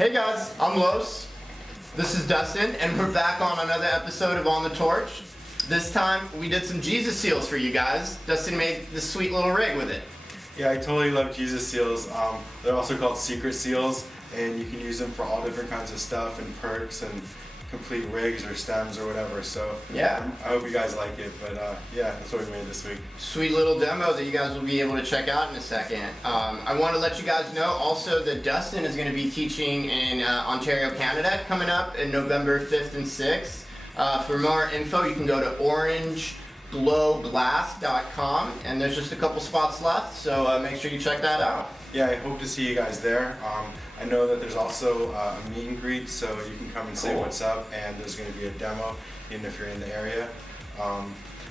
Hey guys, I'm Los. This is Dustin, and we're back on another episode of On the Torch. This time, we did some Jesus seals for you guys. Dustin made this sweet little rig with it. Yeah, I totally love Jesus seals. They're also called secret seals, and you can use them for all different kinds of stuff and perks and complete rigs or stems or whatever. So yeah, I hope you guys like it. But yeah, that's what we made this week. Sweet little demo that you guys will be able to check out in a second. I want to let you guys know also that Dustin is going to be teaching in Ontario, Canada, coming up in November 5th and 6th. For more info, you can go to orangeglowglass.com, and there's just a couple spots left, so make sure you check that out. Yeah, I hope to see you guys there. I know that there's also a meet and greet, so you can come and say what's up, and there's going to be a demo, even if you're in the area.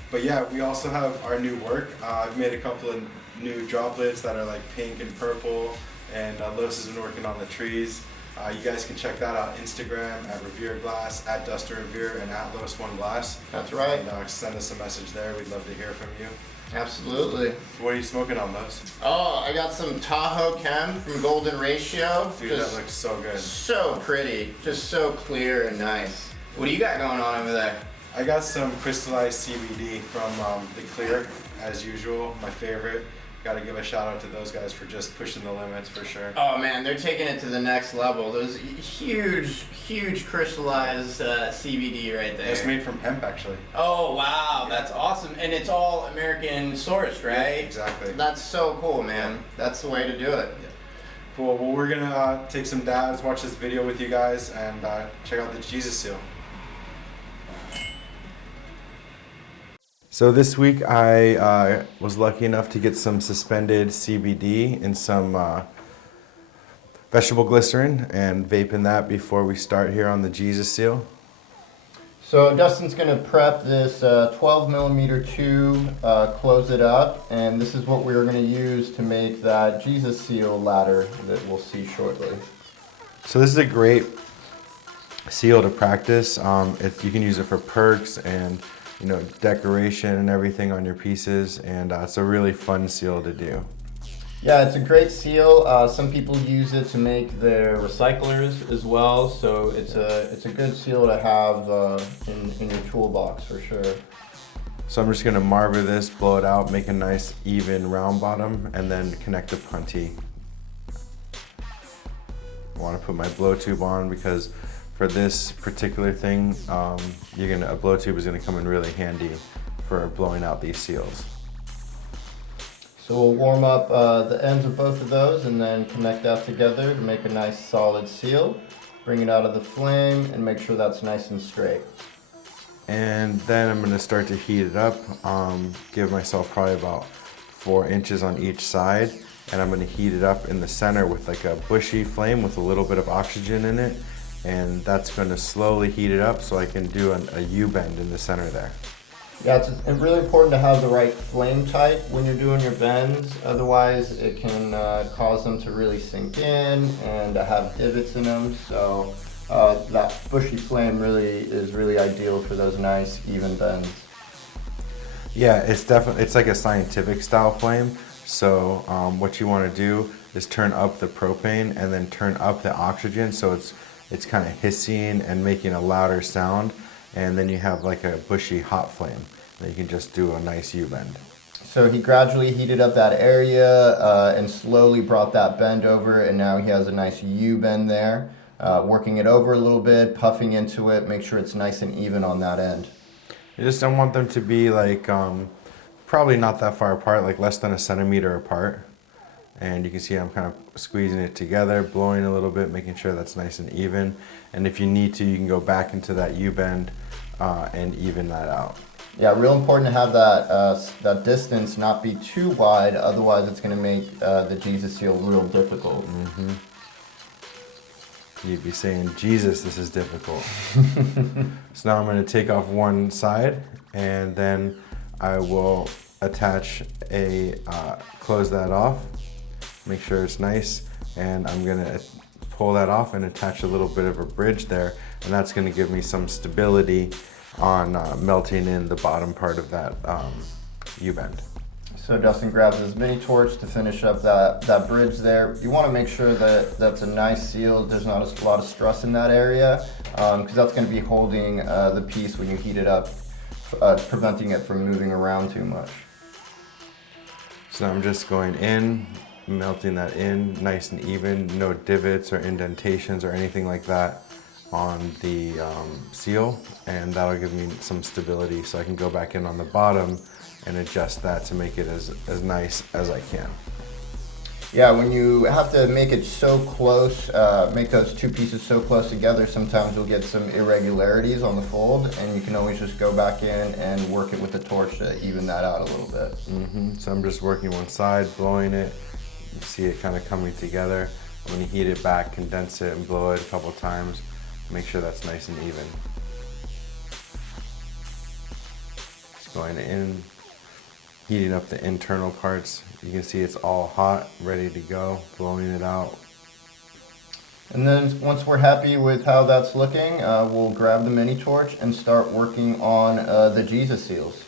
But yeah, we also have our new work. I've made a couple of new droplets that are like pink and purple, and Los has been working on the trees. You guys can check that out Instagram at Revere Glass, at Dustin Revere, and at Los1Glass. That's right. And send us a message there. We'd love to hear from you. Absolutely. What are you smoking on, Los? Oh, I got some Tahoe Chem from Golden Ratio. Dude, that looks so good. So pretty. Just so clear and nice. What do you got going on over there? I got some crystallized CBD from the Clear, as usual, my favorite. Got to give a shout out to those guys for just pushing the limits for sure. Oh man, they're taking it to the next level. Those huge crystallized CBD right there. It's made from hemp actually. Oh wow, that's awesome. And it's all American sourced, right? Yeah, exactly. That's so cool, man. That's the way to do it. Yeah. Cool, well we're going to take some dabs, watch this video with you guys, and check out the Jesus seal. So this week I was lucky enough to get some suspended CBD and some vegetable glycerin and vaping that before we start here on the Jesus seal. So Dustin's going to prep this 12 millimeter tube, close it up, and this is what we're going to use to make that Jesus seal ladder that we'll see shortly. So this is a great seal to practice. You can use it for perks and decoration and everything on your pieces, and it's a really fun seal to do. Yeah, it's a great seal. Some people use it to make their recyclers as well, so it's a good seal to have in your toolbox for sure. So I'm just gonna marver this, blow it out, make a nice even round bottom, and then connect the puntee. I want to put my blow tube on because for this particular thing, a blow tube is gonna come in really handy for blowing out these seals. So we'll warm up the ends of both of those and then connect that together to make a nice solid seal. Bring it out of the flame and make sure that's nice and straight. And then I'm gonna start to heat it up. Give myself probably about 4 inches on each side, and I'm gonna heat it up in the center with like a bushy flame with a little bit of oxygen in it. And that's going to slowly heat it up so I can do a U-bend in the center there. Yeah, it's really important to have the right flame type when you're doing your bends. Otherwise, it can cause them to really sink in and have divots in them. So that bushy flame is really ideal for those nice even bends. Yeah, it's like a scientific style flame. So what you want to do is turn up the propane and then turn up the oxygen so it's kind of hissing and making a louder sound, and then you have like a bushy hot flame that you can just do a nice U-bend. So he gradually heated up that area and slowly brought that bend over, and now he has a nice U-bend there. Working it over a little bit, puffing into it, make sure it's nice and even on that end. You just don't want them to be like probably not that far apart, like less than a centimeter apart. And you can see I'm kind of squeezing it together, blowing a little bit, making sure that's nice and even. And if you need to, you can go back into that U-bend and even that out. Yeah, real important to have that distance not be too wide, otherwise it's going to make the Jesus seal real difficult. Mm-hmm. You'd be saying, Jesus, this is difficult. So now I'm going to take off one side, and then I will attach close that off. Make sure it's nice, and I'm gonna pull that off and attach a little bit of a bridge there, and that's gonna give me some stability on melting in the bottom part of that U-bend. So Dustin grabs his mini torch to finish up that bridge there. You want to make sure that that's a nice seal. There's not a lot of stress in that area, because that's going to be holding the piece when you heat it up, preventing it from moving around too much. So I'm just going in, melting that in nice and even, no divots or indentations or anything like that on the seal, and that'll give me some stability so I can go back in on the bottom and adjust that to make it as nice as I can. Yeah, when you have to make it so close, make those two pieces so close together, sometimes you'll get some irregularities on the fold, and you can always just go back in and work it with the torch to even that out a little bit. So I'm just working one side, blowing it. You see it kind of coming together. When you heat it back, condense it and blow it a couple times. Make sure that's nice and even. Just going in, heating up the internal parts. You can see it's all hot, ready to go, blowing it out. And then once we're happy with how that's looking, we'll grab the mini torch and start working on the Jesus seals.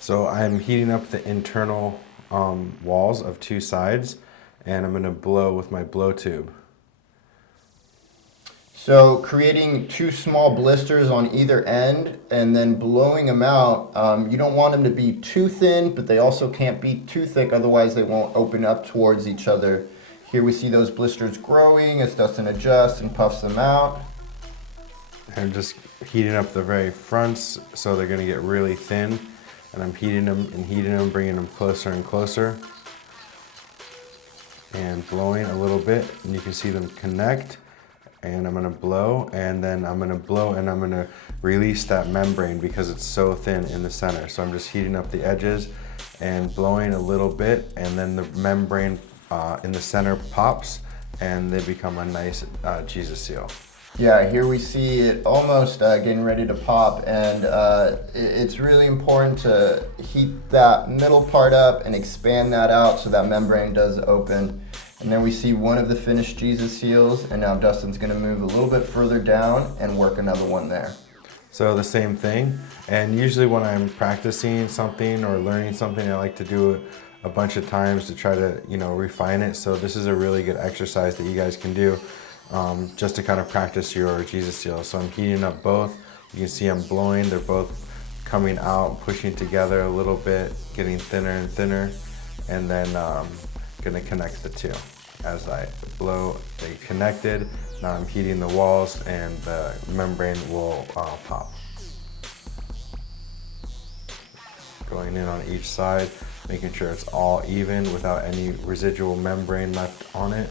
So I'm heating up the internal walls of two sides, and I'm gonna blow with my blow tube. So creating two small blisters on either end and then blowing them out, you don't want them to be too thin, but they also can't be too thick, otherwise they won't open up towards each other. Here we see those blisters growing as Dustin adjusts and puffs them out. I'm just heating up the very fronts so they're gonna get really thin, and I'm heating them, bringing them closer and closer, and blowing a little bit, and you can see them connect. And I'm gonna blow, and then I'm gonna blow, and I'm gonna release that membrane because it's so thin in the center. So I'm just heating up the edges and blowing a little bit, and then the membrane in the center pops, and they become a nice Jesus seal. Yeah, here we see it almost getting ready to pop, and it's really important to heat that middle part up and expand that out so that membrane does open. And then we see one of the finished Jesus seals, and now Dustin's gonna move a little bit further down and work another one there. So the same thing, and usually when I'm practicing something or learning something, I like to do it a bunch of times to try to, refine it. So this is a really good exercise that you guys can do just to kind of practice your Jesus seals. So I'm heating up both. You can see I'm blowing, they're both coming out, pushing together a little bit, getting thinner and thinner, and then gonna connect the two. As I blow, they connected. Now I'm heating the walls, and the membrane will pop. Going in on each side, making sure it's all even without any residual membrane left on it.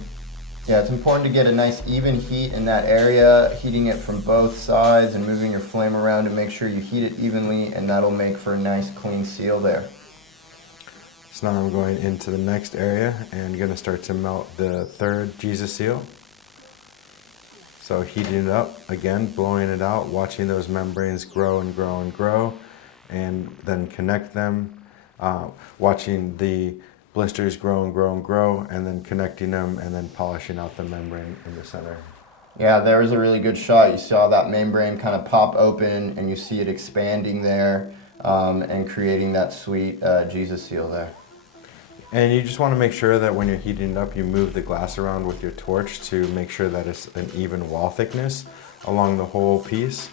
Yeah, it's important to get a nice even heat in that area, heating it from both sides and moving your flame around to make sure you heat it evenly, and that'll make for a nice clean seal there. So now I'm going into the next area and gonna start to melt the third Jesus seal. So heating it up, again, blowing it out, watching those membranes grow and grow and grow, and then connect them, watching the blisters grow and grow and grow, and then connecting them, and then polishing out the membrane in the center. Yeah, there was a really good shot. You saw that membrane kind of pop open, and you see it expanding there and creating that sweet Jesus seal there. And you just want to make sure that when you're heating it up, you move the glass around with your torch to make sure that it's an even wall thickness along the whole piece.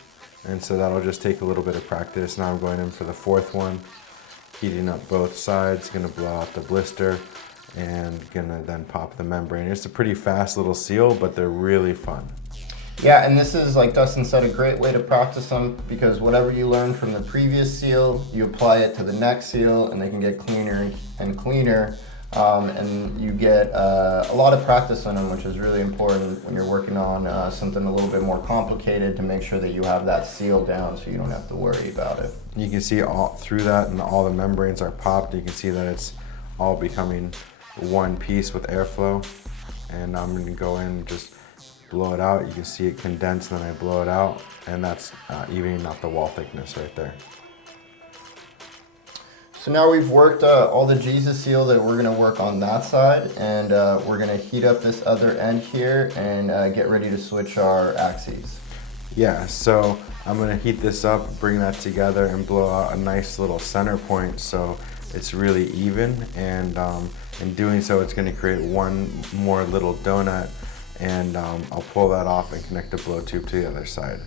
And so that'll just take a little bit of practice. Now I'm going in for the fourth one, heating up both sides, gonna blow out the blister, and gonna then pop the membrane. It's a pretty fast little seal, but they're really fun. Yeah, and this is, like Dustin said, a great way to practice them, because whatever you learn from the previous seal, you apply it to the next seal, and they can get cleaner and cleaner, and you get a lot of practice on them, which is really important when you're working on something a little bit more complicated, to make sure that you have that seal down so you don't have to worry about it. You can see all through that, and all the membranes are popped. You can see that it's all becoming one piece with airflow. And I'm going to go in and just blow it out. You can see it condense, and then I blow it out, and that's evening out the wall thickness right there. So now we've worked all the Jesus seal that we're going to work on that side, and we're going to heat up this other end here and get ready to switch our axes. Yeah, so I'm going to heat this up, bring that together, and blow out a nice little center point so it's really even, and in doing so it's going to create one more little donut, and I'll pull that off and connect the blow tube to the other side.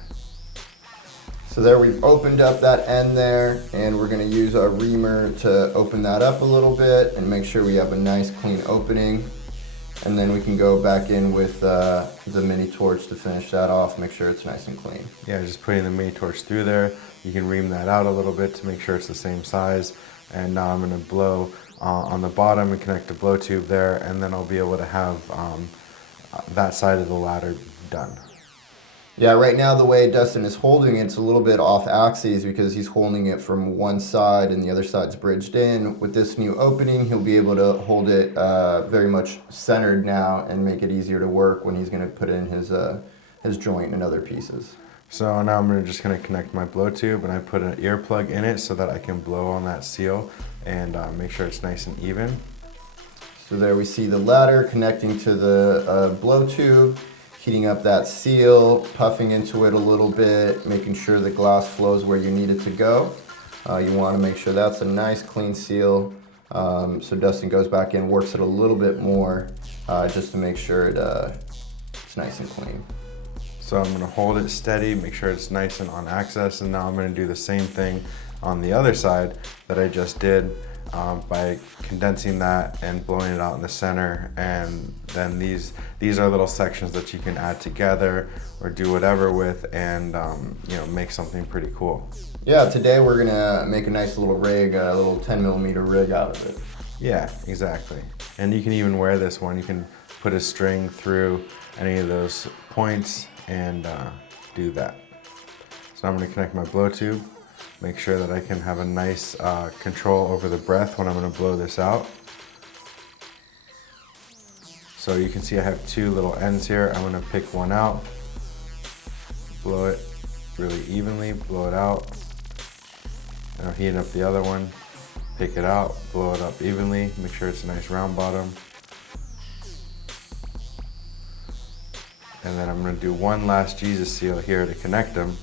So there we've opened up that end there, and we're going to use our reamer to open that up a little bit and make sure we have a nice clean opening. And then we can go back in with the mini torch to finish that off, make sure it's nice and clean. Yeah, just putting the mini torch through there. You can ream that out a little bit to make sure it's the same size. And now I'm going to blow on the bottom and connect the blow tube there, and then I'll be able to have that side of the ladder done. Yeah, right now the way Dustin is holding it's a little bit off axis because he's holding it from one side and the other side's bridged in. With this new opening, he'll be able to hold it very much centered now and make it easier to work when he's going to put in his joint and other pieces. So now I'm just going to connect my blow tube, and I put an earplug in it so that I can blow on that seal and make sure it's nice and even. So there we see the ladder connecting to the blow tube, heating up that seal, puffing into it a little bit, making sure the glass flows where you need it to go. You want to make sure that's a nice clean seal. So Dustin goes back in, works it a little bit more just to make sure it's nice and clean. So I'm going to hold it steady, make sure it's nice and on axis, and now I'm going to do the same thing on the other side that I just did by condensing that and blowing it out in the center. And then these are little sections that you can add together or do whatever with, and make something pretty cool. Yeah, today we're gonna make a nice little rig, a little 10mm rig out of it. Yeah, exactly. And you can even wear this one. You can put a string through any of those points and do that. So I'm going to connect my blow tube, make sure that I can have a nice control over the breath when I'm going to blow this out. So you can see I have two little ends here. I'm going to pick one out, blow it really evenly, blow it out. And I'll heat up the other one, pick it out, blow it up evenly, make sure it's a nice round bottom. And then I'm going to do one last Jesus seal here to connect them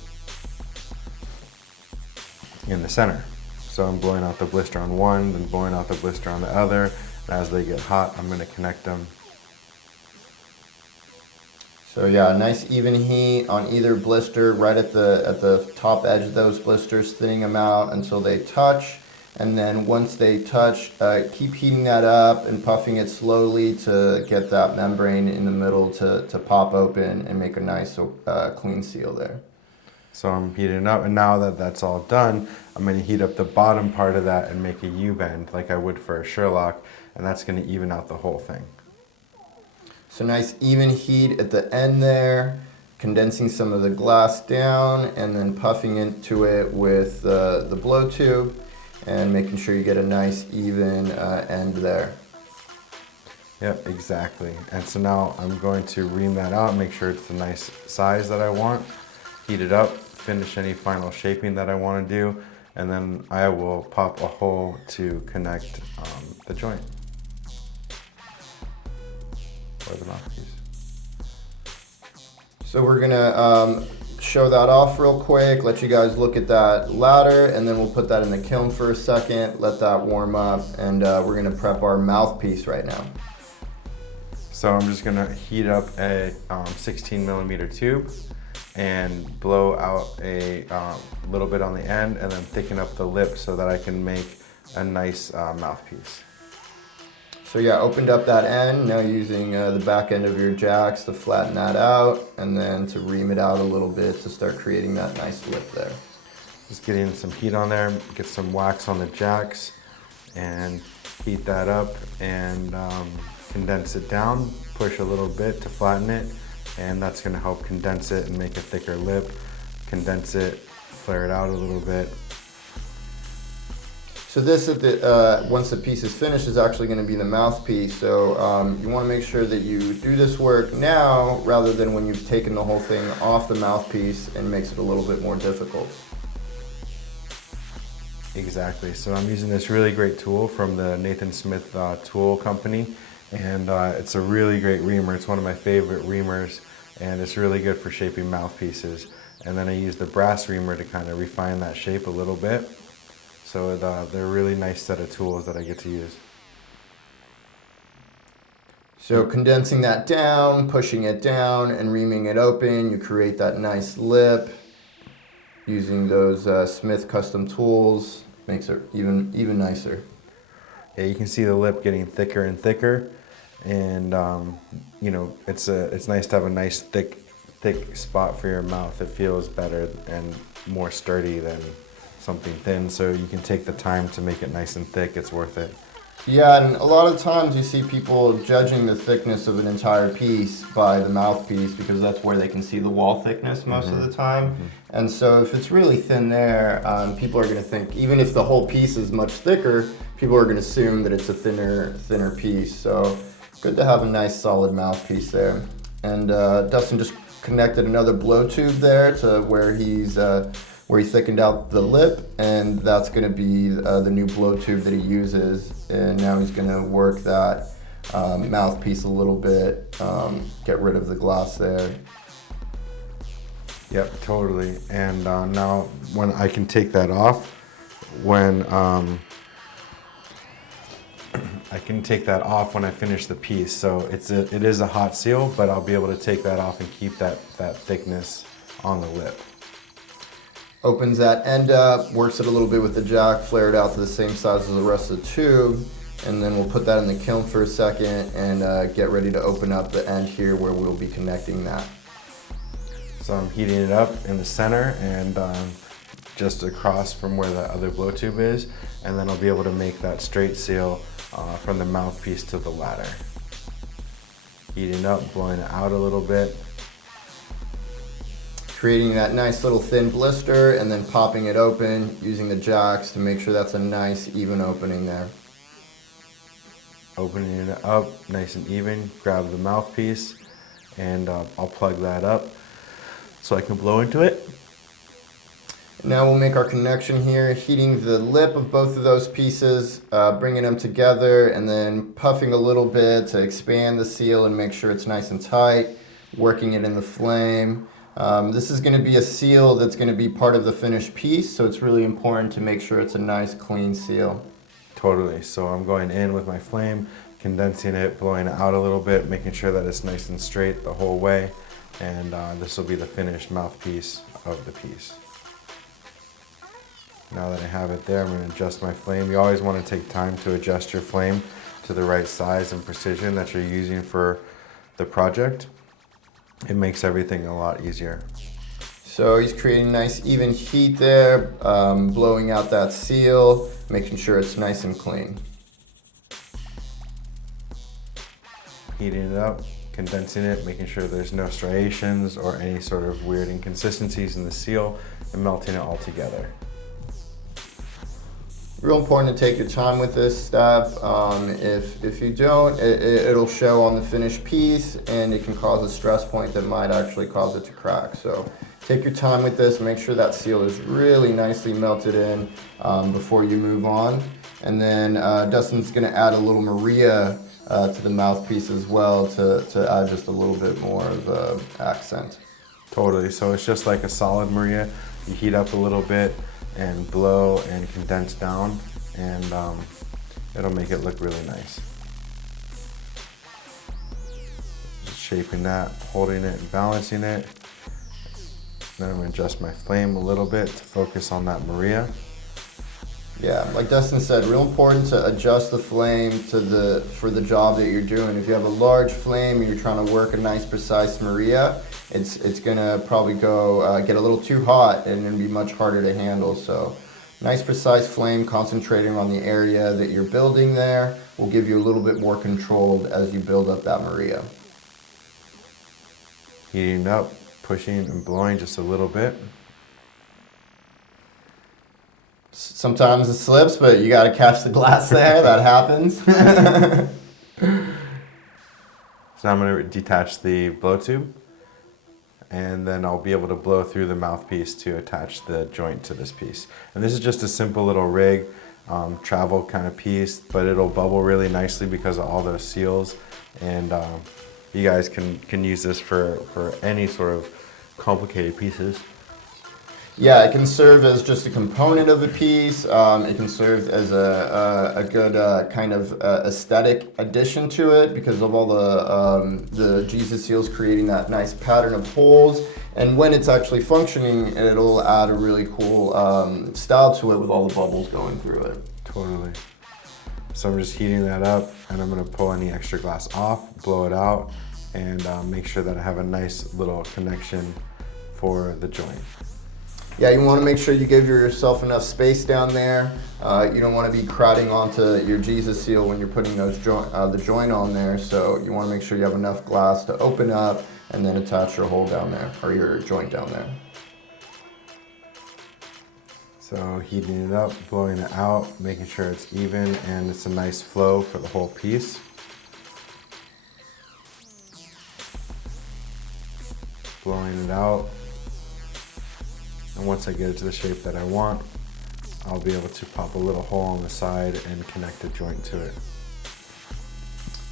in the center. So I'm blowing out the blister on one, then blowing out the blister on the other. And as they get hot, I'm going to connect them. So yeah, nice even heat on either blister, right at the top edge of those blisters, thinning them out until they touch. And then once they touch, keep heating that up and puffing it slowly to get that membrane in the middle to pop open and make a nice clean seal there. So I'm heating it up, and now that that's all done, I'm going to heat up the bottom part of that and make a U-bend like I would for a Sherlock, and that's going to even out the whole thing. So nice even heat at the end there, condensing some of the glass down and then puffing into it with the blow tube and making sure you get a nice even end there. Yep, exactly. And so now I'm going to ream that out and make sure it's the nice size that I want. Heat it up, finish any final shaping that I want to do, and then I will pop a hole to connect the joint or the mouthpiece. So we're gonna show that off real quick, let you guys look at that ladder, and then we'll put that in the kiln for a second, let that warm up, and we're gonna prep our mouthpiece right now. So I'm just gonna heat up a 16mm tube and blow out a little bit on the end, and then thicken up the lip so that I can make a nice mouthpiece. So yeah, opened up that end, now using the back end of your jacks to flatten that out, and then to ream it out a little bit to start creating that nice lip there. Just getting some heat on there, get some wax on the jacks, and heat that up and condense it down, push a little bit to flatten it, and that's going to help condense it and make a thicker lip. Condense it, flare it out a little bit. So this, once the piece is finished, is actually going to be the mouthpiece. So you want to make sure that you do this work now rather than when you've taken the whole thing off the mouthpiece, and makes it a little bit more difficult. Exactly. So I'm using this really great tool from the Nathan Smith tool company, and it's a really great reamer. It's one of my favorite reamers, and it's really good for shaping mouthpieces. And then I use the brass reamer to kind of refine that shape a little bit. So they're a really nice set of tools that I get to use. So condensing that down, pushing it down, and reaming it open, you create that nice lip. Using those Smith custom tools makes it even nicer. Yeah, you can see the lip getting thicker and thicker, and you know, it's nice to have a nice thick spot for your mouth. It feels better and more sturdy than something thin, so you can take the time to make it nice and thick. It's worth it. Yeah, and a lot of times you see people judging the thickness of an entire piece by the mouthpiece because that's where they can see the wall thickness most of the time. And so if it's really thin there, people are going to think, even if the whole piece is much thicker, people are going to assume that it's a thinner piece. So good to have a nice solid mouthpiece there. And Dustin just connected another blow tube there to where he thickened out the lip, and that's going to be the new blow tube that he uses. And now he's going to work that mouthpiece a little bit, get rid of the glass there. Yep, totally. And now when I can take that off, when I can take that off when I finish the piece. So it is a hot seal, but I'll be able to take that off and keep that thickness on the lip. Opens that end up, works it a little bit with the jack, flare it out to the same size as the rest of the tube, and then we'll put that in the kiln for a second and get ready to open up the end here where we'll be connecting that. So I'm heating it up in the center and just across from where the other blow tube is, and then I'll be able to make that straight seal from the mouthpiece to the ladder. Heating up, blowing it out a little bit. Creating that nice little thin blister and then popping it open using the jacks to make sure that's a nice even opening there. Opening it up nice and even, grab the mouthpiece, and I'll plug that up so I can blow into it. Now we'll make our connection here, heating the lip of both of those pieces, bringing them together, and then puffing a little bit to expand the seal and make sure it's nice and tight, working it in the flame. This is going to be a seal that's going to be part of the finished piece, so it's really important to make sure it's a nice clean seal. Totally. So I'm going in with my flame, condensing it, blowing it out a little bit, making sure that it's nice and straight the whole way, and this will be the finished mouthpiece of the piece. Now that I have it there, I'm going to adjust my flame. You always want to take time to adjust your flame to the right size and precision that you're using for the project. It makes everything a lot easier. So he's creating nice even heat there, blowing out that seal, making sure it's nice and clean. Heating it up, condensing it, making sure there's no striations or any sort of weird inconsistencies in the seal, and melting it all together. Real important to take your time with this step. If you don't, it'll show on the finished piece, and it can cause a stress point that might actually cause it to crack. So take your time with this, make sure that seal is really nicely melted in before you move on. And then Dustin's gonna add a little Maria to the mouthpiece as well to add just a little bit more of accent. Totally, so it's just like a solid Maria. You heat up a little bit and blow and condense down, and it'll make it look really nice. Just shaping that, holding it and balancing it. Then I'm gonna adjust my flame a little bit to focus on that Maria. Yeah, like Dustin said, real important to adjust the flame for the job that you're doing. If you have a large flame and you're trying to work a nice precise Maria, it's gonna probably go get a little too hot and it'll be much harder to handle. So nice precise flame concentrating on the area that you're building there will give you a little bit more control as you build up that Maria. Heating up, pushing and blowing just a little bit. Sometimes it slips, but you gotta catch the glass there, that happens. So I'm gonna detach the blow tube, and then I'll be able to blow through the mouthpiece to attach the joint to this piece. And this is just a simple little rig, travel kind of piece, but it'll bubble really nicely because of all those seals. And you guys can use this for any sort of complicated pieces. Yeah, it can serve as just a component of a piece. It can serve as a good kind of aesthetic addition to it because of all the Jesus seals creating that nice pattern of holes. And when it's actually functioning, it'll add a really cool style to it with all the bubbles going through it. Totally. So I'm just heating that up, and I'm gonna pull any extra glass off, blow it out, and make sure that I have a nice little connection for the joint. Yeah, you want to make sure you give yourself enough space down there. You don't want to be crowding onto your Jesus seal when you're putting those the joint on there. So you want to make sure you have enough glass to open up and then attach your hole down there, or your joint down there. So heating it up, blowing it out, making sure it's even and it's a nice flow for the whole piece. Blowing it out. And once I get it to the shape that I want, I'll be able to pop a little hole on the side and connect the joint to it.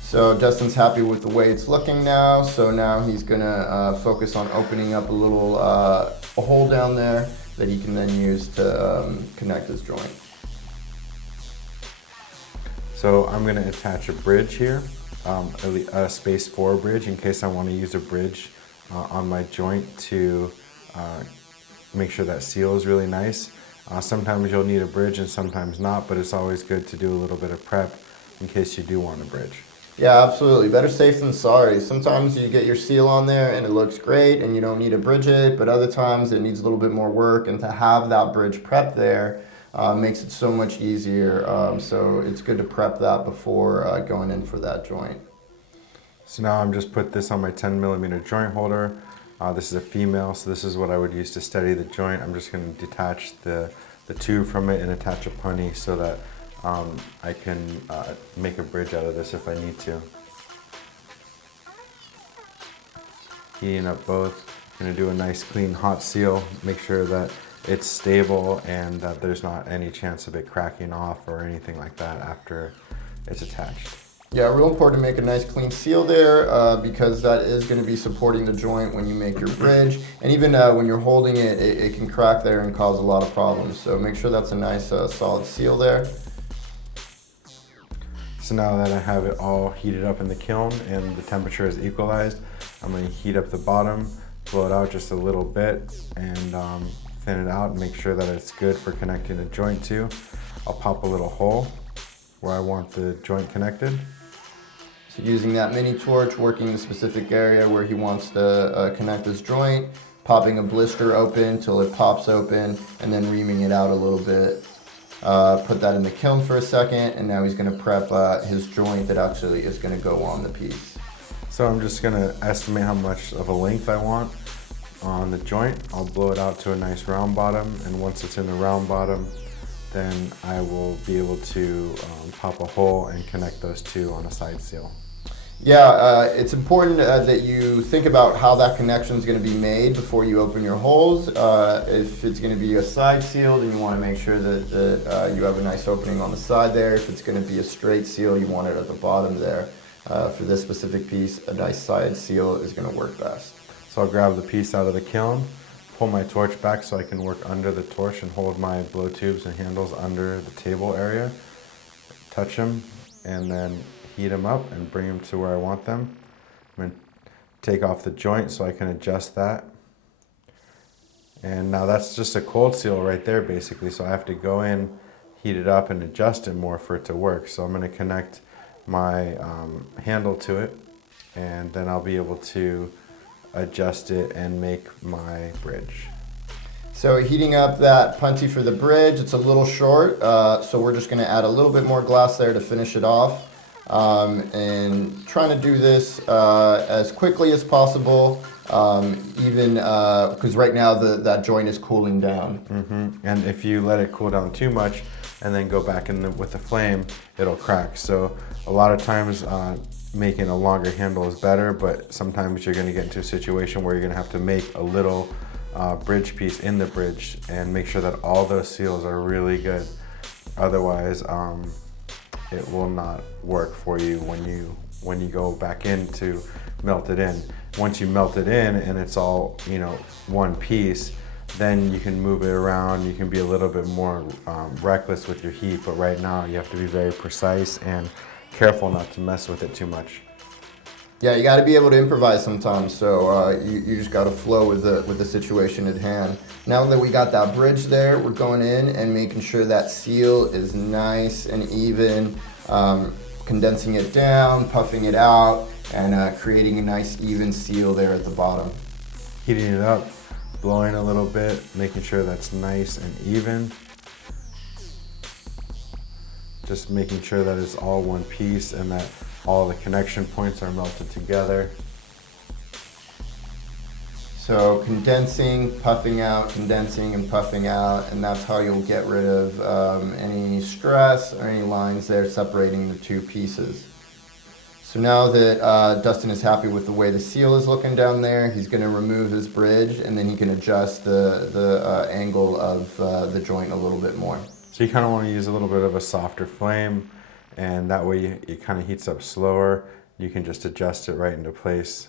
So Dustin's happy with the way it's looking now. So now he's gonna focus on opening up a little a hole down there that he can then use to connect his joint. So I'm gonna attach a bridge here, a space for a bridge in case I wanna use a bridge on my joint to make sure that seal is really nice. Sometimes you'll need a bridge and sometimes not, but it's always good to do a little bit of prep in case you do want a bridge. Yeah, absolutely. Better safe than sorry. Sometimes you get your seal on there and it looks great and you don't need to bridge it, but other times it needs a little bit more work, and to have that bridge prep there makes it so much easier. So it's good to prep that before going in for that joint. So now I'm just put this on my 10mm joint holder. This is a female, so this is what I would use to steady the joint. I'm just going to detach the tube from it and attach a punny so that I can make a bridge out of this if I need to. Heating up both. Going to do a nice clean hot seal, make sure that it's stable and that there's not any chance of it cracking off or anything like that after it's attached. Yeah, real important to make a nice clean seal there because that is going to be supporting the joint when you make your bridge. And even when you're holding it, it can crack there and cause a lot of problems. So make sure that's a nice solid seal there. So now that I have it all heated up in the kiln and the temperature is equalized, I'm going to heat up the bottom, blow it out just a little bit, and thin it out and make sure that it's good for connecting the joint to. I'll pop a little hole where I want the joint connected. So using that mini torch, working the specific area where he wants to connect his joint, popping a blister open till it pops open, and then reaming it out a little bit. Put that in the kiln for a second, and now he's going to prep his joint that actually is going to go on the piece. So I'm just going to estimate how much of a length I want on the joint. I'll blow it out to a nice round bottom, and once it's in the round bottom, then I will be able to pop a hole and connect those two on a side seal. Yeah, it's important that you think about how that connection is going to be made before you open your holes. If it's going to be a side seal, then you want to make sure that you have a nice opening on the side there. If it's going to be a straight seal, you want it at the bottom there. For this specific piece, a nice side seal is going to work best. So I'll grab the piece out of the kiln, pull my torch back so I can work under the torch and hold my blow tubes and handles under the table area, touch them, and then heat them up and bring them to where I want them. I'm going to take off the joint so I can adjust that. And now that's just a cold seal right there basically, so I have to go in, heat it up and adjust it more for it to work. So I'm going to connect my handle to it, and then I'll be able to adjust it and make my bridge. So heating up that punty for the bridge, it's a little short, so we're just going to add a little bit more glass there to finish it off. And trying to do this as quickly as possible, even because right now that joint is cooling down. And if you let it cool down too much and then go back in with the flame, it'll crack. So a lot of times making a longer handle is better, but sometimes you're going to get into a situation where you're going to have to make a little bridge piece in the bridge and make sure that all those seals are really good. Otherwise, it will not work for you when you go back in to melt it in. Once you melt it in and it's all, one piece, then you can move it around. You can be a little bit more reckless with your heat, but right now you have to be very precise and careful not to mess with it too much. Yeah, you got to be able to improvise sometimes, so you just got to flow with the situation at hand. Now that we got that bridge there, we're going in and making sure that seal is nice and even, condensing it down, puffing it out, and creating a nice even seal there at the bottom. Heating it up, blowing a little bit, making sure that's nice and even. Just making sure that it's all one piece and that all the connection points are melted together. So condensing, puffing out, condensing and puffing out, and that's how you'll get rid of any stress or any lines there separating the two pieces. So now that Dustin is happy with the way the seal is looking down there, he's going to remove his bridge, and then he can adjust the angle of the joint a little bit more. So you kind of want to use a little bit of a softer flame, and that way it kind of heats up slower. You can just adjust it right into place.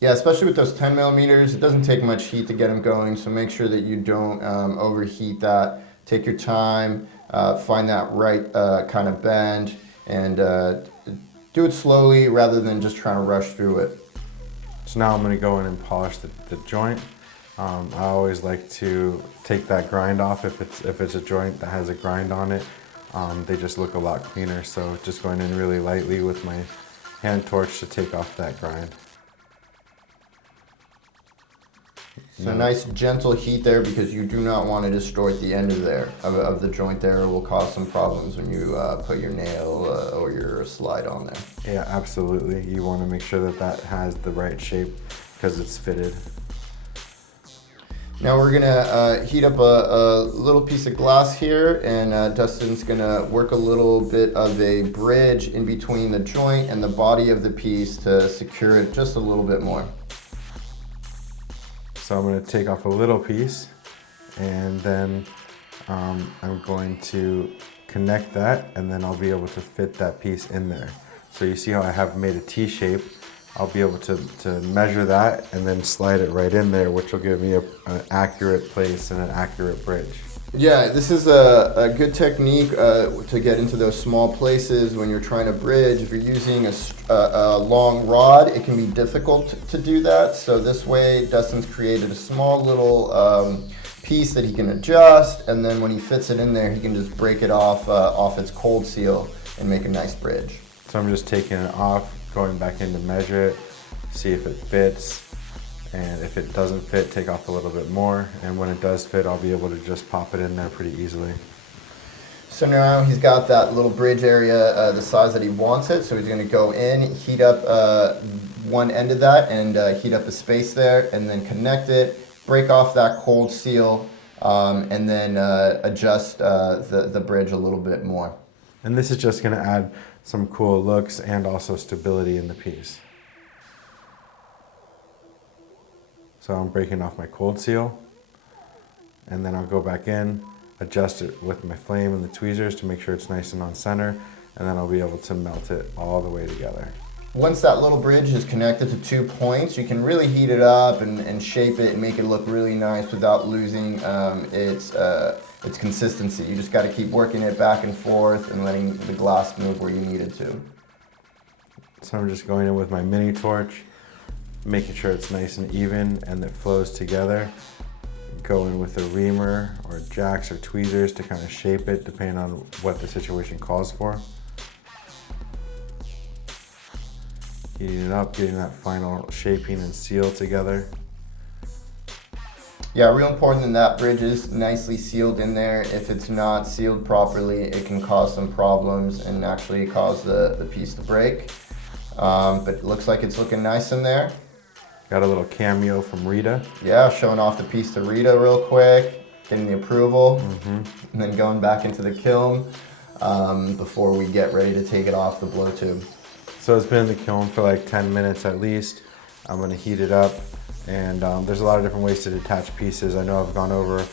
Yeah, especially with those 10 millimeters, it doesn't take much heat to get them going, so make sure that you don't overheat that. Take your time, find that right kind of bend, and do it slowly rather than just trying to rush through it. So now I'm going to go in and polish the joint. I always like to take that grind off if it's a joint that has a grind on it. They just look a lot cleaner, so just going in really lightly with my hand torch to take off that grind. So nice gentle heat there, because you do not want to distort the end of the joint there. It will cause some problems when you put your nail or your slide on there. Yeah, absolutely. You want to make sure that that has the right shape because it's fitted. Now we're gonna heat up a little piece of glass here, and Dustin's gonna work a little bit of a bridge in between the joint and the body of the piece to secure it just a little bit more. So I'm going to take off a little piece, and then I'm going to connect that, and then I'll be able to fit that piece in there. So you see how I have made a T shape? I'll be able to measure that and then slide it right in there, which will give me an accurate place and an accurate bridge. Yeah, this is a good technique to get into those small places when you're trying to bridge. If you're using a long rod, it can be difficult to do that. So this way, Dustin's created a small little piece that he can adjust, and then when he fits it in there, he can just break it off its cold seal and make a nice bridge. So I'm just taking it off, going back in to measure it, see if it fits. And if it doesn't fit, take off a little bit more. And when it does fit, I'll be able to just pop it in there pretty easily. So now he's got that little bridge area the size that he wants it. So he's going to go in, heat up one end of that, and heat up the space there, and then connect it, break off that cold seal, and then adjust the bridge a little bit more. And this is just going to add some cool looks and also stability in the piece. So I'm breaking off my cold seal, and then I'll go back in, adjust it with my flame and the tweezers to make sure it's nice and on center, and then I'll be able to melt it all the way together. Once that little bridge is connected to 2 points, you can really heat it up and shape it and make it look really nice without losing its consistency. You just got to keep working it back and forth and letting the glass move where you need it to. So I'm just going in with my mini torch, making sure it's nice and even and it flows together. Go in with a reamer or jacks or tweezers to kind of shape it depending on what the situation calls for. Heating it up, getting that final shaping and seal together. Yeah, real important that bridge is nicely sealed in there. If it's not sealed properly, it can cause some problems and actually cause the piece to break. But it looks like it's looking nice in there. Got a little cameo from Rita. Yeah, showing off the piece to Rita real quick, getting the approval, and then going back into the kiln before we get ready to take it off the blow tube. So it's been in the kiln for like 10 minutes at least. I'm gonna heat it up, and there's a lot of different ways to detach pieces. I know I've gone over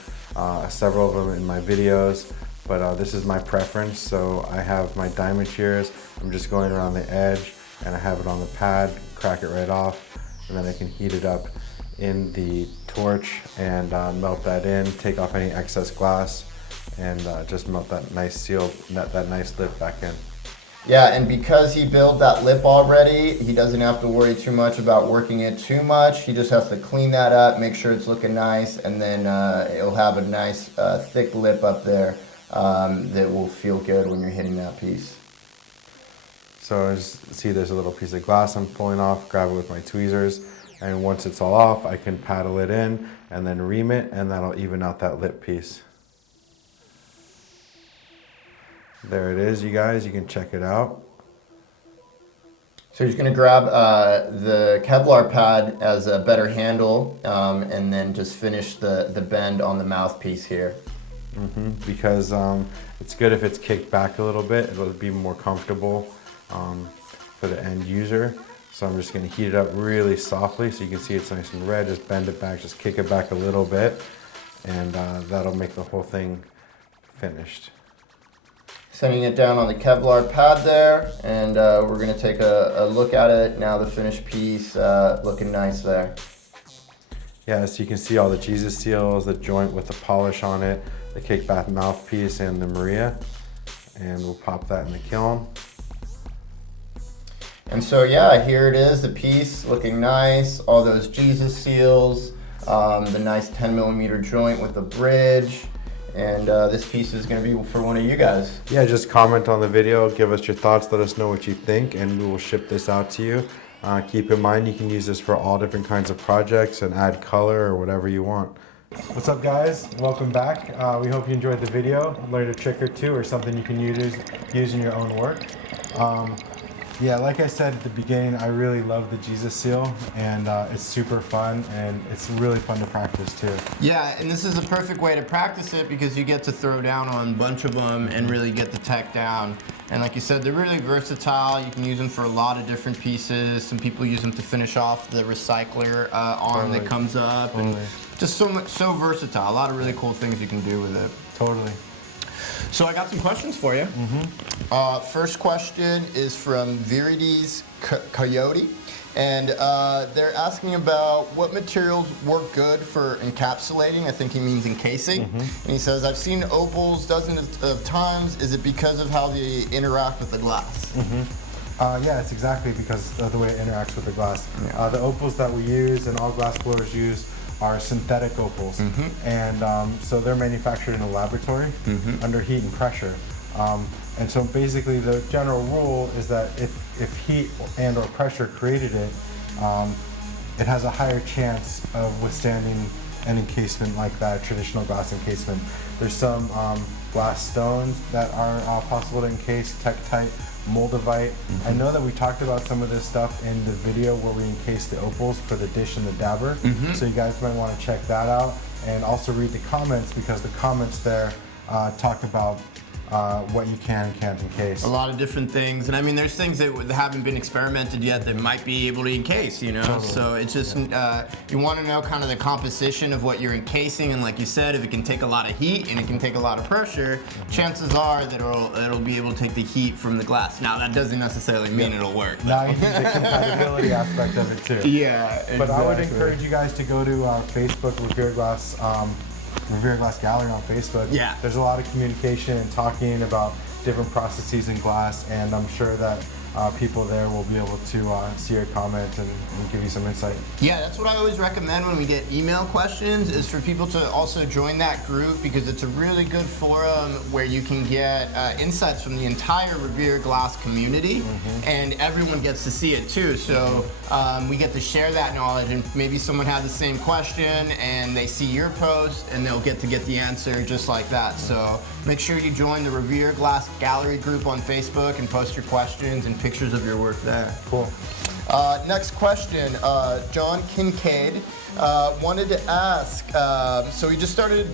several of them in my videos, but this is my preference. So I have my diamond shears. I'm just going around the edge, and I have it on the pad, crack it right off, and then I can heat it up in the torch and melt that in, take off any excess glass, and just melt that nice seal, that nice lip back in. Yeah, and because he built that lip already, he doesn't have to worry too much about working it too much. He just has to clean that up, make sure it's looking nice, and then it'll have a nice thick lip up there that will feel good when you're hitting that piece. So as you see, there's a little piece of glass I'm pulling off, grab it with my tweezers, and once it's all off, I can paddle it in and then ream it, and that'll even out that lip piece. There it is, you guys. You can check it out. So he's going to grab the Kevlar pad as a better handle, and then just finish the bend on the mouthpiece here. Because it's good if it's kicked back a little bit. It'll be more comfortable for the end user. So I'm just going to heat it up really softly so you can see it's nice and red. Just bend it back, just kick it back a little bit, and that'll make the whole thing finished. Sending it down on the Kevlar pad there, and we're going to take a look at it. Now the finished piece looking nice there. Yeah, so you can see all the Jesus seals, the joint with the polish on it, the kickback mouthpiece, and the Maria. And we'll pop that in the kiln. And so yeah, here it is, the piece looking nice, all those Jesus seals, the nice 10mm joint with the bridge. And this piece is going to be for one of you guys. Yeah, just comment on the video, give us your thoughts, let us know what you think, and we will ship this out to you. Keep in mind you can use this for all different kinds of projects and add color or whatever you want. What's up, guys? Welcome back. We hope you enjoyed the video, learned a trick or two or something you can use in your own work. Yeah, like I said at the beginning, I really love the Jesus seal, and it's super fun, and it's really fun to practice too. Yeah, and this is a perfect way to practice it because you get to throw down on a bunch of them and really get the tech down. And like you said, they're really versatile. You can use them for a lot of different pieces. Some people use them to finish off the recycler arm that comes up. And just so versatile. A lot of really cool things you can do with it. Totally. So I got some questions for you. First question is from Virides Coyote, and they're asking about what materials work good for encapsulating. I think he means encasing. And he says, I've seen opals dozens of times. Is it because of how they interact with the glass? Yeah, it's exactly because of the way it interacts with the glass. The opals that we use and all glass blowers use are synthetic opals, and so they're manufactured in a laboratory under heat and pressure. And so basically the general rule is that if heat and or pressure created it, it has a higher chance of withstanding an encasement like that, traditional glass encasement. There's some glass stones that are possible to encase, Tektite, Moldavite. I know that we talked about some of this stuff in the video where we encased the opals for the dish and the dabber. So you guys might want to check that out, and also read the comments, because the comments there talk about what you can and can't encase. A lot of different things, and I mean, there's things that haven't been experimented yet that might be able to encase, you know. Totally. So it's just you want to know kind of the composition of what you're encasing, and like you said, if it can take a lot of heat and it can take a lot of pressure, chances are that it'll be able to take the heat from the glass. Now that doesn't necessarily mean it'll work. Now you need the compatibility aspect of it too. Yeah, exactly. But I would encourage you guys to go to Facebook, Revere Glass Gallery on Facebook. Yeah. There's a lot of communication and talking about different processes in glass, and I'm sure that people there will be able to see your comment and give you some insight. Yeah, that's what I always recommend when we get email questions, is for people to also join that group, because it's a really good forum where you can get insights from the entire Revere Glass community, and everyone gets to see it too. So we get to share that knowledge, and maybe someone had the same question and they see your post and they'll get the answer just like that. So make sure you join the Revere Glass Gallery group on Facebook and post your questions and pictures of your work there. Cool. Next question, John Kincaid wanted to ask, so he just started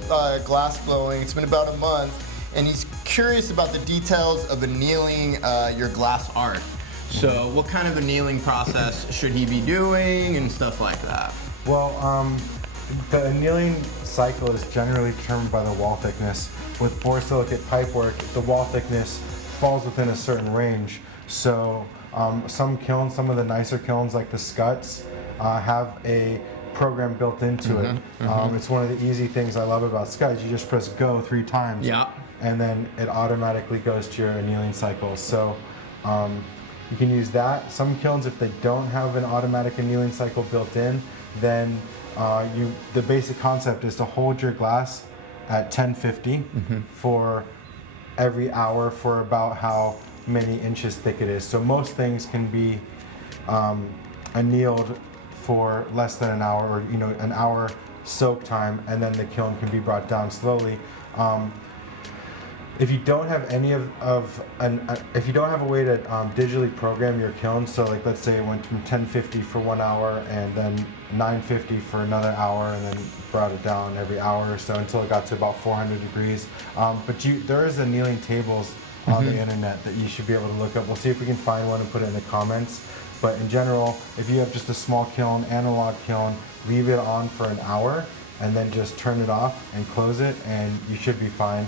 glass blowing, it's been about a month, and he's curious about the details of annealing your glass art. So what kind of annealing process should he be doing and stuff like that? Well, the annealing cycle is generally determined by the wall thickness. With borosilicate pipework, the wall thickness falls within a certain range. So some kilns, some of the nicer kilns like the Scuts, have a program built into it. It's one of the easy things I love about Scud. You just press go 3 times, and then it automatically goes to your annealing cycle. So you can use that. Some kilns, if they don't have an automatic annealing cycle built in, then the basic concept is to hold your glass at 1050 for every hour for about how many inches thick it is. So most things can be annealed for less than an hour, or an hour soak time, and then the kiln can be brought down slowly. If you don't have if you don't have a way to digitally program your kiln, so like let's say it went from 1050 for 1 hour and then 950 for another hour, and then brought it down every hour or so until it got to about 400 degrees. But there is annealing tables on the internet that you should be able to look up. We'll see if we can find one and put it in the comments. But in general, if you have just a small kiln, analog kiln, leave it on for an hour and then just turn it off and close it, and you should be fine.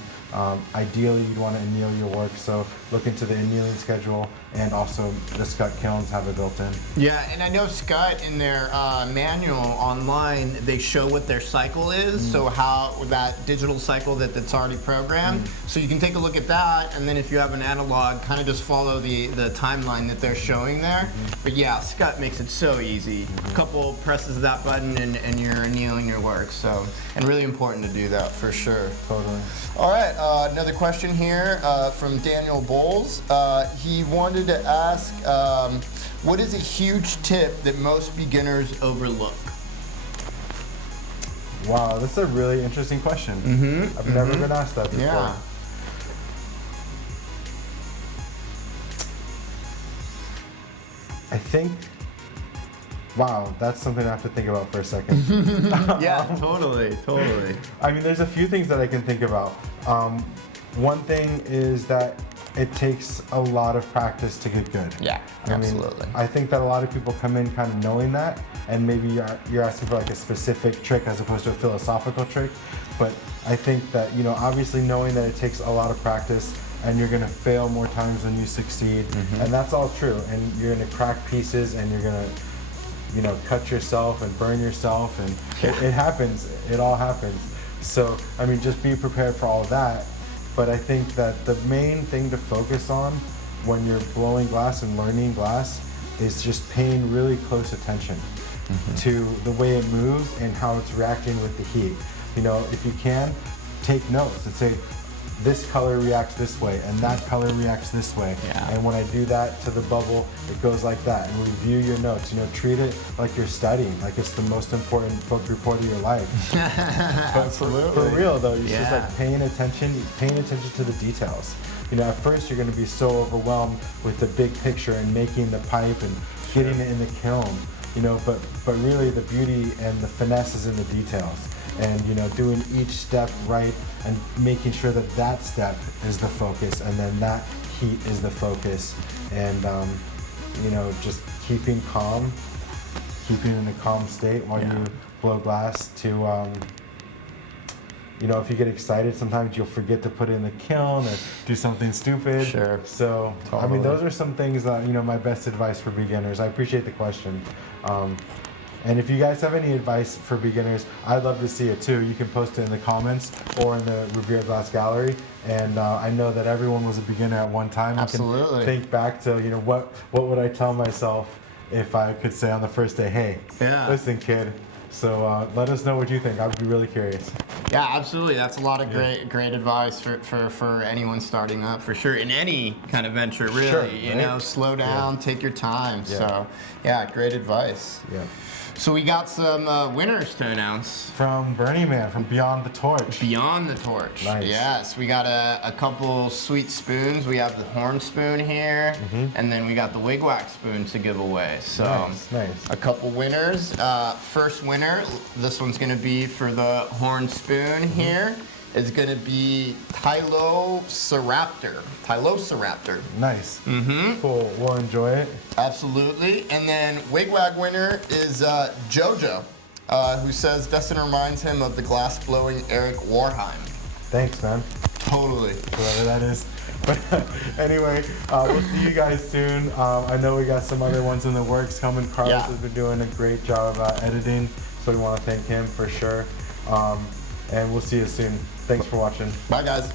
Ideally, you'd want to anneal your work, so look into the annealing schedule, and also the Scud kilns have it built in. Yeah, and I know Scud in their manual online, they show what their cycle is, so how that digital cycle that's already programmed. So you can take a look at that, and then if you have an analog, kind of just follow the timeline that they're showing there. But yeah, Scud makes it so easy. A couple presses of that button and you're annealing your work. So, and really important to do that for sure. Totally. All right, another question here from Daniel Bowles. He wanted to ask, what is a huge tip that most beginners overlook? Wow, that's a really interesting question. I've never been asked that before. Yeah. I think, wow, that's something I have to think about for a second. Yeah, totally. I mean, there's a few things that I can think about. One thing is that it takes a lot of practice to get good. Yeah, absolutely. I think that a lot of people come in kind of knowing that, and maybe you're asking for like a specific trick as opposed to a philosophical trick. But I think that, obviously knowing that it takes a lot of practice, and you're gonna fail more times than you succeed, and that's all true. And you're gonna crack pieces, and you're gonna, cut yourself and burn yourself, and it happens. It all happens. So, I mean, just be prepared for all of that. But I think that the main thing to focus on when you're blowing glass and learning glass is just paying really close attention to the way it moves and how it's reacting with the heat. If you can, take notes and say, this color reacts this way and that color reacts this way. Yeah. And when I do that to the bubble, it goes like that. And review your notes. Treat it like you're studying, like it's the most important book report of your life. Absolutely. For real though, it's just like paying attention to the details. At first you're going to be so overwhelmed with the big picture and making the pipe and getting it in the kiln. But really the beauty and the finesse is in the details. And doing each step right and making sure that that step is the focus, and then that heat is the focus, and just keeping calm, keeping in a calm state while you blow glass. To if you get excited, sometimes you'll forget to put it in the kiln or do something stupid. Sure. So totally. I mean, those are some things that my best advice for beginners. I appreciate the question. And if you guys have any advice for beginners, I'd love to see it too. You can post it in the comments or in the Revere Glass Gallery. And I know that everyone was a beginner at one time. Absolutely. I can think back to, what would I tell myself if I could say on the first day, hey, listen, kid. So let us know what you think. I'd be really curious. Yeah, absolutely. That's a lot of great advice for anyone starting up, for sure, in any kind of venture, really. Sure, you know, slow down, take your time. Yeah. So, yeah, great advice. Yeah. So we got some winners to announce. From Burning Man, from Beyond the Torch. Beyond the Torch. Nice. Yes, we got a couple sweet spoons. We have the horn spoon here, and then we got the wigwag spoon to give away. So nice. A couple winners. First winner, this one's gonna be for the horn spoon here. Is gonna be Tylosiraptor. Nice. Cool. We'll enjoy it. Absolutely. And then wigwag winner is Jojo, who says Dustin reminds him of the glass blowing Eric Warheim. Thanks, man. Totally. Whoever that is. But anyway, we'll see you guys soon. I know we got some other ones in the works coming. Carlos has been doing a great job editing. So we want to thank him for sure. And we'll see you soon. Thanks for watching. Bye, guys.